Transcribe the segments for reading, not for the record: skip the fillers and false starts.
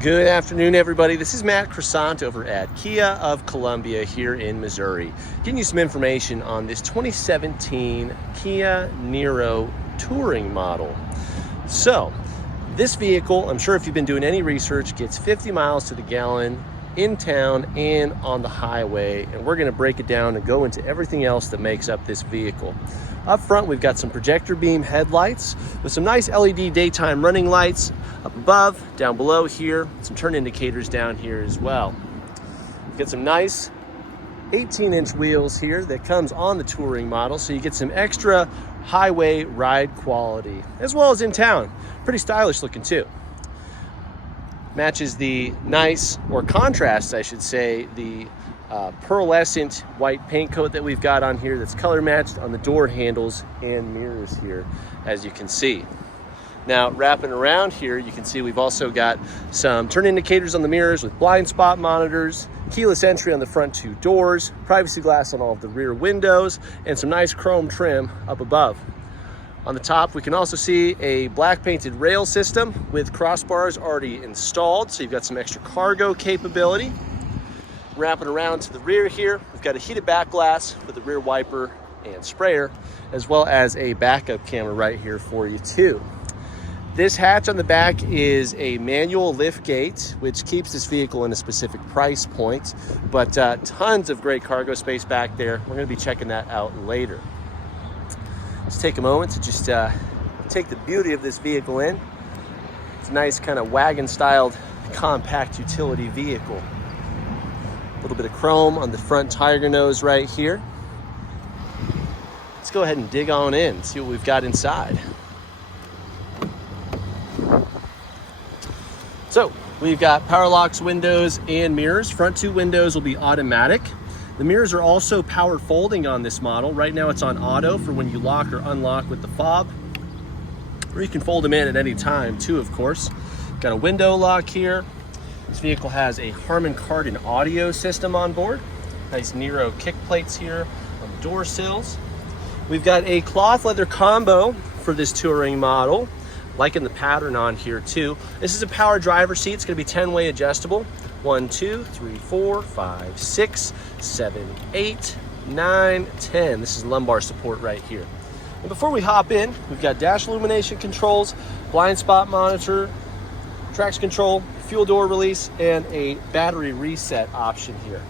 Good afternoon, everybody. This is Matt Crescent over at Kia of Columbia here in Missouri, giving you some information on this 2017 Kia Niro touring model. So, this vehicle, I'm sure if you've been doing any research, gets 50 miles to the gallon in town and on the highway, and we're going to break it down and go into everything else that makes up this vehicle. Up front, we've got some projector beam headlights with some nice LED daytime running lights up above, down below here, some turn indicators down here as well. We've got some nice 18-inch wheels here that comes on the touring model, so you get some extra highway ride quality, as well as in town. Pretty stylish looking too. Matches the nice, or contrasts I should say, the pearlescent white paint coat that we've got on here that's color matched on the door handles and mirrors here, as you can see. Now, wrapping around here, you can see we've also got some turn indicators on the mirrors with blind spot monitors, keyless entry on the front two doors, privacy glass on all of the rear windows, and some nice chrome trim up above. On the top, we can also see a black painted rail system with crossbars already installed, so you've got some extra cargo capability. Wrapping around to the rear here, we've got a heated back glass with a rear wiper and sprayer, as well as a backup camera right here for you too. This hatch on the back is a manual lift gate, which keeps this vehicle in a specific price point, but tons of great cargo space back there. We're going to be checking that out later. Let's take a moment to just take the beauty of this vehicle in. It's a nice kind of wagon-styled compact utility vehicle. A little bit of chrome on the front tiger nose right here. Let's go ahead and dig on in, see what we've got inside. So, we've got power locks, windows, and mirrors. Front two windows will be automatic. The mirrors are also power folding on this model. Right now it's on auto for when you lock or unlock with the fob, or you can fold them in at any time too, of course. Got a window lock here. This vehicle has a Harman Kardon audio system on board. Nice Niro kick plates here on the door sills. We've got a cloth leather combo for this touring model, liking the pattern on here too. This is a power driver seat. It's going to be 10-way adjustable. 1, 2, 3, 4, 5, 6, 7, 8, 9, 10. This is lumbar support right here. And before we hop in, we've got dash illumination controls, blind spot monitor, traction control, fuel door release, and a battery reset option here.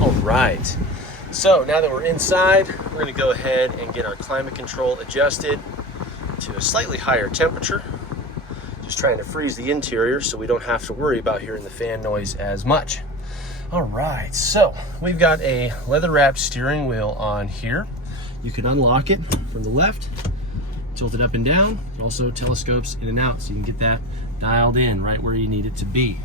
All right. So now that we're inside, we're going to go ahead and get our climate control adjusted to a slightly higher temperature. Just trying to freeze the interior so we don't have to worry about hearing the fan noise as much. All right, so we've got a leather-wrapped steering wheel on here. You can unlock it from the left, tilt it up and down. It also telescopes in and out, so you can get that dialed in right where you need it to be.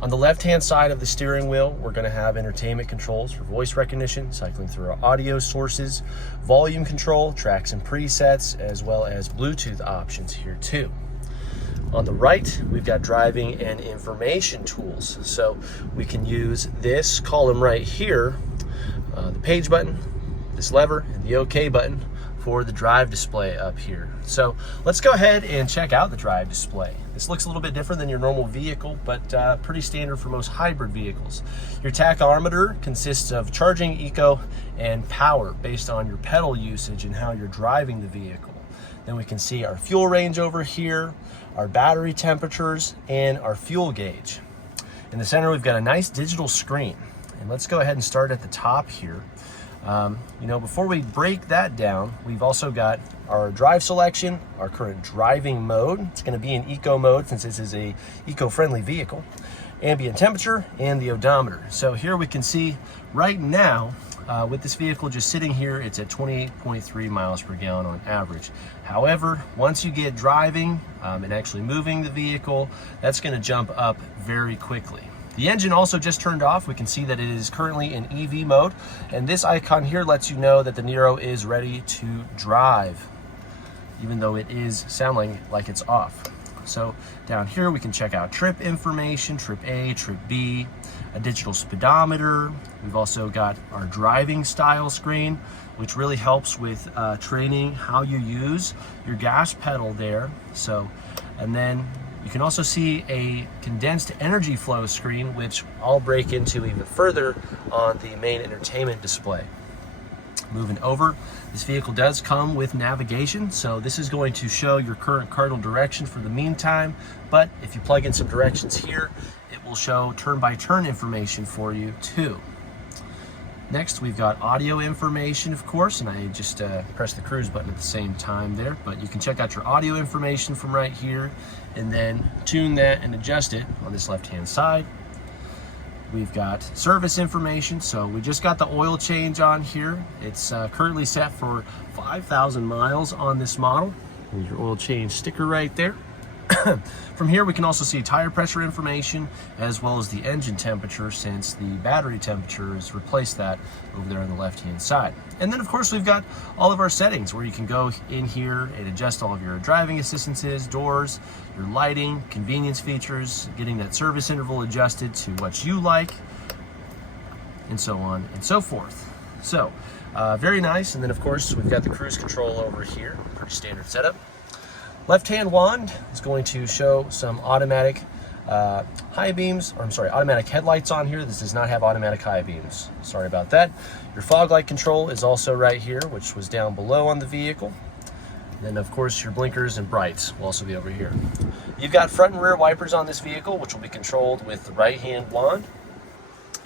On the left-hand side of the steering wheel, we're going to have entertainment controls for voice recognition, cycling through our audio sources, volume control, tracks and presets, as well as Bluetooth options here too. On the right, we've got driving and information tools. So we can use this column right here, the page button, this lever, and the OK button for the drive display up here. So let's go ahead and check out the drive display. This looks a little bit different than your normal vehicle, but pretty standard for most hybrid vehicles. Your tachometer consists of charging, eco, and power based on your pedal usage and how you're driving the vehicle. Then we can see our fuel range over here, our battery temperatures, and our fuel gauge. In the center, we've got a nice digital screen. And let's go ahead and start at the top here. Before we break that down, we've also got our drive selection, our current driving mode. It's going to be in eco mode since this is a eco-friendly vehicle. Ambient temperature and the odometer. So here we can see right now, with this vehicle just sitting here, it's at 28.3 miles per gallon on average. However, once you get driving and actually moving the vehicle, that's going to jump up very quickly. The engine also just turned off. We can see that it is currently in EV mode, and this icon here lets you know that the Niro is ready to drive, even though it is sounding like it's off. So down here we can check out trip information, trip A, trip B, a digital speedometer. We've also got our driving style screen, which really helps with training how you use your gas pedal there. So And then you can also see a condensed energy flow screen, which I'll break into even further on the main entertainment display. Moving over, this vehicle does come with navigation, so this is going to show your current cardinal direction for the meantime, but if you plug in some directions here, it will show turn-by-turn information for you too. Next, we've got audio information, of course, and I just pressed the cruise button at the same time there, but you can check out your audio information from right here and then tune that and adjust it on this left-hand side. We've got service information, so we just got the oil change on here. It's currently set for 5,000 miles on this model. There's your oil change sticker right there. From here we can also see tire pressure information as well as the engine temperature, since the battery temperature has replaced that over there on the left hand side. And then of course we've got all of our settings where you can go in here and adjust all of your driving assistances, doors, your lighting, convenience features, getting that service interval adjusted to what you like, and so on and so forth. So very nice. And then of course we've got the cruise control over here, pretty standard setup. Left-hand wand is going to show some automatic high beams, or I'm sorry, automatic headlights on here. This does not have automatic high beams. Sorry about that. Your fog light control is also right here, which was down below on the vehicle. And then of course your blinkers and brights will also be over here. You've got front and rear wipers on this vehicle, which will be controlled with the right-hand wand.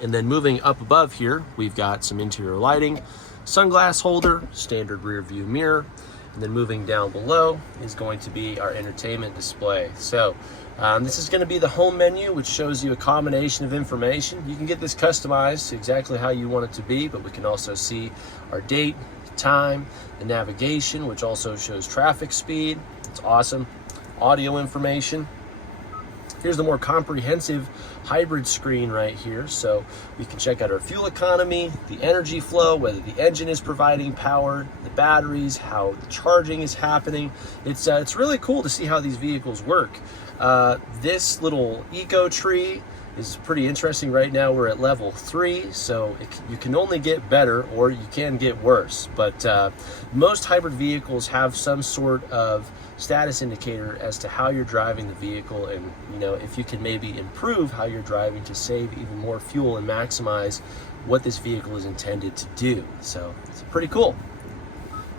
And then moving up above here, we've got some interior lighting, sunglass holder, standard rear view mirror. And then moving down below is going to be our entertainment display. So this is going to be the home menu, which shows you a combination of information. You can get this customized to exactly how you want it to be, but we can also see our date, time, the navigation, which also shows traffic speed. It's awesome. Audio information. Here's the more comprehensive hybrid screen right here. So we can check out our fuel economy, the energy flow, whether the engine is providing power, the batteries, how the charging is happening. It's really cool to see how these vehicles work. This little eco tree is pretty interesting. Right now we're at level 3, so you can only get better or you can get worse. But most hybrid vehicles have some sort of status indicator as to how you're driving the vehicle, and if you can maybe improve how you're driving to save even more fuel and maximize what this vehicle is intended to do. So it's pretty cool.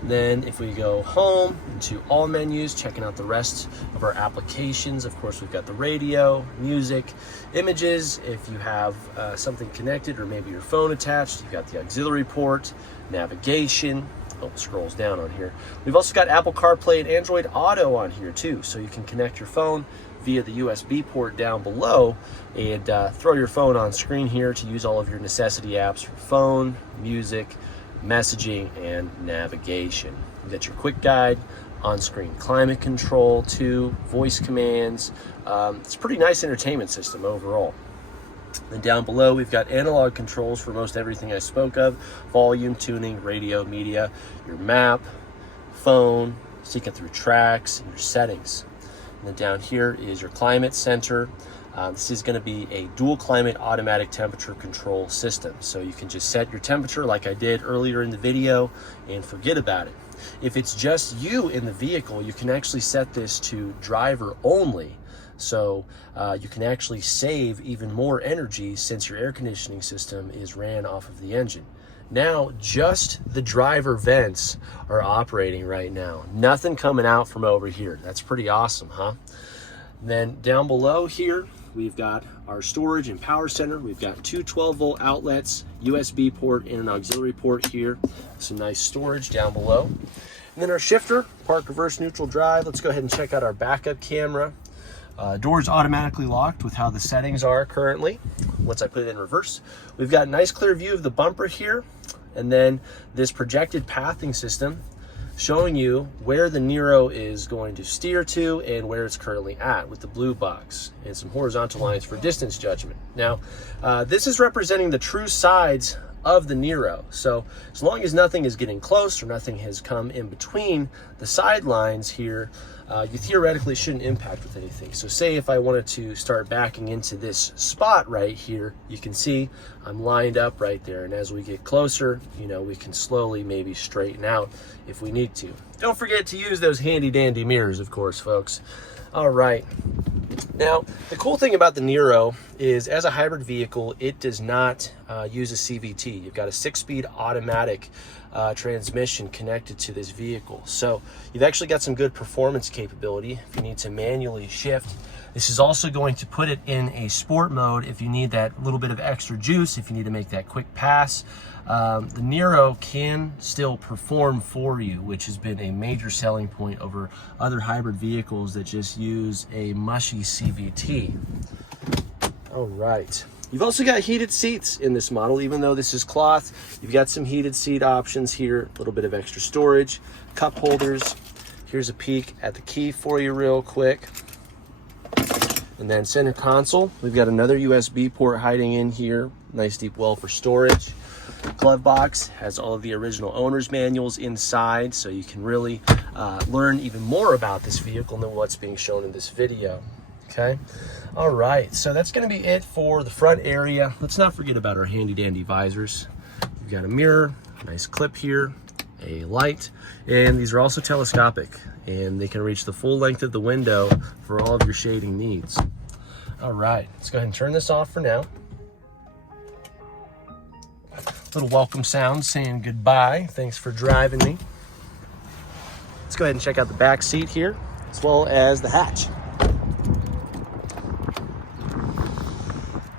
Then if we go home into all menus, checking out the rest of our applications, of course we've got the radio, music, images, if you have something connected or maybe your phone attached, you've got the auxiliary port, navigation. Oh, it scrolls down on here. We've also got Apple CarPlay and Android Auto on here too, so you can connect your phone via the USB port down below and throw your phone on screen here to use all of your necessity apps for phone, music, messaging, and navigation. You got your quick guide, on-screen climate control too, voice commands. It's a pretty nice entertainment system overall. Then down below we've got analog controls for most everything I spoke of: volume, tuning, radio, media, your map, phone, seeking through tracks, and your settings. And then down here is your climate center. This is going to be a dual climate automatic temperature control system. So you can just set your temperature like I did earlier in the video and forget about it. If it's just you in the vehicle, you can actually set this to driver only. So you can actually save even more energy since your air conditioning system is ran off of the engine. Now, just the driver vents are operating right now. Nothing coming out from over here. That's pretty awesome, huh? Then down below here, we've got our storage and power center. We've got two 12-volt outlets, USB port, and an auxiliary port here. Some nice storage down below. And then our shifter, park, reverse, neutral, drive. Let's go ahead and check out our backup camera. Doors automatically locked with how the settings are currently. Once I put it in reverse, we've got a nice clear view of the bumper here, and then this projected pathing system showing you where the Niro is going to steer to and where it's currently at with the blue box, and some horizontal lines for distance judgment. Now, this is representing the true sides of the Niro. So as long as nothing is getting close or nothing has come in between the sidelines here, you theoretically shouldn't impact with anything. So say if I wanted to start backing into this spot right here, you can see I'm lined up right there. And as we get closer, we can slowly maybe straighten out if we need to. Don't forget to use those handy dandy mirrors, of course, folks. All right. Now, the cool thing about the Niro is as a hybrid vehicle, it does not use a CVT. You've got a 6-speed automatic transmission connected to this vehicle. So you've actually got some good performance capability if you need to manually shift. This is also going to put it in a sport mode if you need that little bit of extra juice, if you need to make that quick pass. The Niro can still perform for you, which has been a major selling point over other hybrid vehicles that just use a mushy CVT. All right. You've also got heated seats in this model. Even though this is cloth, you've got some heated seat options here, a little bit of extra storage, cup holders. Here's a peek at the key for you real quick. And then center console, we've got another USB port hiding in here. Nice deep well for storage. Glove box has all of the original owner's manuals inside, so you can really learn even more about this vehicle than what's being shown in this video. Okay, all right, so that's going to be it for the front area. Let's not forget about our handy dandy visors. We've got a mirror, a nice clip here, a light, and these are also telescopic, and they can reach the full length of the window for all of your shading needs. All right, let's go ahead and turn this off for now. Little welcome sound saying goodbye. Thanks for driving me. Let's go ahead and check out the back seat here, as well as the hatch.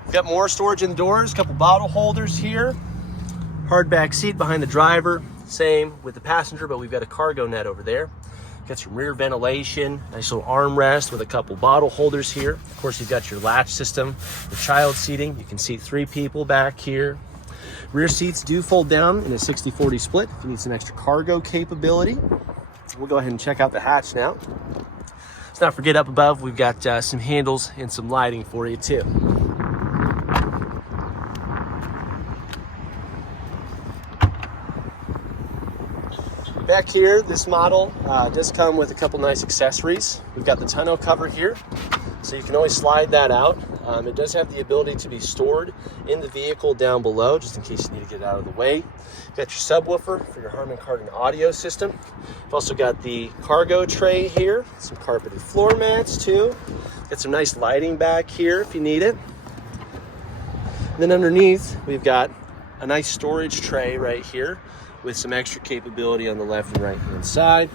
We've got more storage in the doors, a couple bottle holders here. Hard back seat behind the driver. Same with the passenger, but we've got a cargo net over there. Got some rear ventilation, nice little armrest with a couple bottle holders here. Of course, you've got your latch system for child seating. You can seat 3 people back here. Rear seats do fold down in a 60-40 split if you need some extra cargo capability. We'll go ahead and check out the hatch now. Let's not forget up above, we've got some handles and some lighting for you too. Back here, this model does come with a couple nice accessories. We've got the tonneau cover here, so you can always slide that out. It does have the ability to be stored in the vehicle down below, just in case you need to get it out of the way. You've got your subwoofer for your Harman Kardon audio system. You've also got the cargo tray here, some carpeted floor mats too. Got some nice lighting back here if you need it. And then underneath, we've got a nice storage tray right here with some extra capability on the left and right hand side.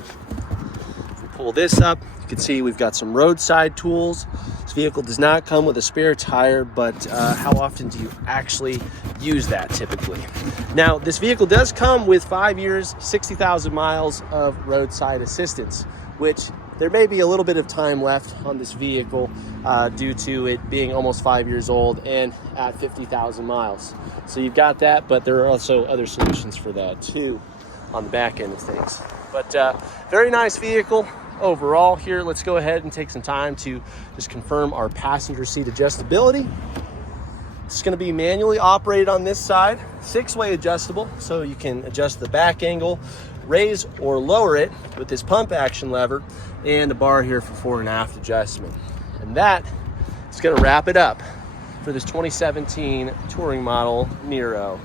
If we pull this up, you can see we've got some roadside tools. This vehicle does not come with a spare tire, but how often do you actually use that typically? Now, this vehicle does come with 5 years, 60,000 miles of roadside assistance, which there may be a little bit of time left on this vehicle due to it being almost 5 years old and at 50,000 miles. So you've got that, but there are also other solutions for that too on the back end of things. But very nice vehicle overall here. Let's go ahead and take some time to just confirm our passenger seat adjustability. It's going to be manually operated on this side, 6-way adjustable, so you can adjust the back angle, raise or lower it with this pump action lever, and a bar here for fore and aft adjustment. And that is going to wrap it up for this 2017 touring model Niro.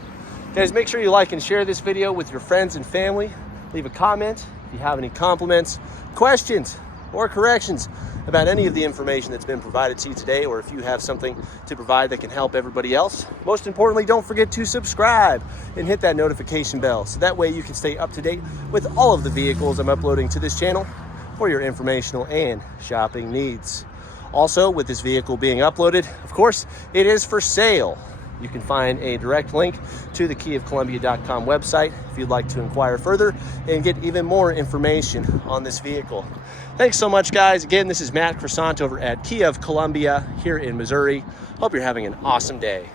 Guys, make sure you like and share this video with your friends and family. Leave a comment if you have any compliments, questions, or corrections about any of the information that's been provided to you today, or if you have something to provide that can help everybody else. Most importantly, don't forget to subscribe and hit that notification bell so that way you can stay up to date with all of the vehicles I'm uploading to this channel for your informational and shopping needs. Also, with this vehicle being uploaded, of course, it is for sale. You can find a direct link to the keyofcolumbia.com website if you'd like to inquire further and get even more information on this vehicle. Thanks so much, guys. Again, this is Matt Croissant over at Key of Columbia here in Missouri. Hope you're having an awesome day.